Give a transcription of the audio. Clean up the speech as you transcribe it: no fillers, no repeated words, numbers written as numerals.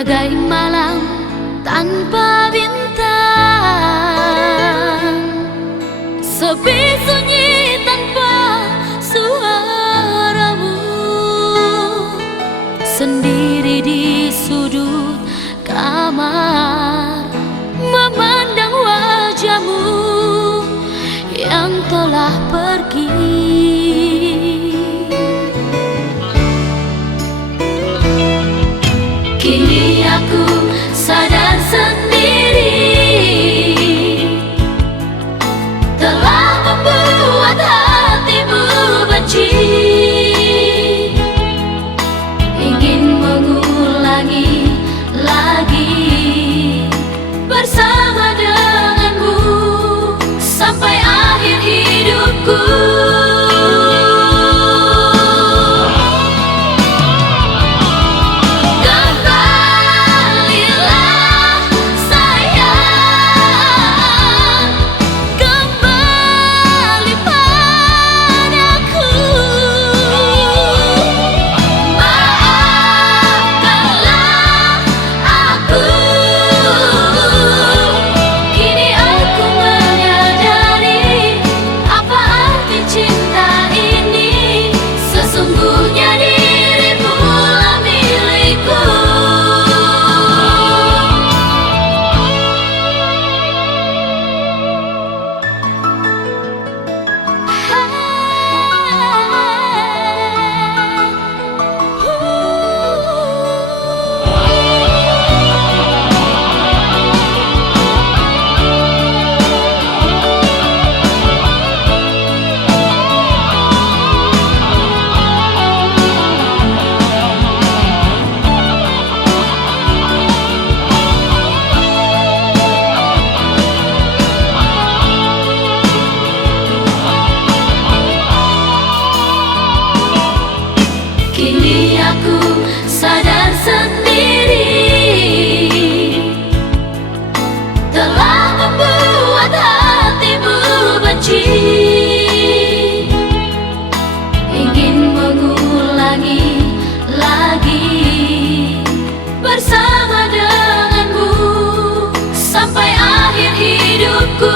bagai malam tanpa bintang, sepi sunyi tanpa suaramu, sendiri di sudut kamar, memandang wajahmu yang telah pergi. Kini aku sadar sendiri, telah membuat hatimu benci, ingin mengulangi lagi bersama denganmu sampai akhir hidupku. Kini aku sadar sendiri, telah membuat hatimu benci, ingin mengulangi lagi bersama denganmu sampai akhir hidupku.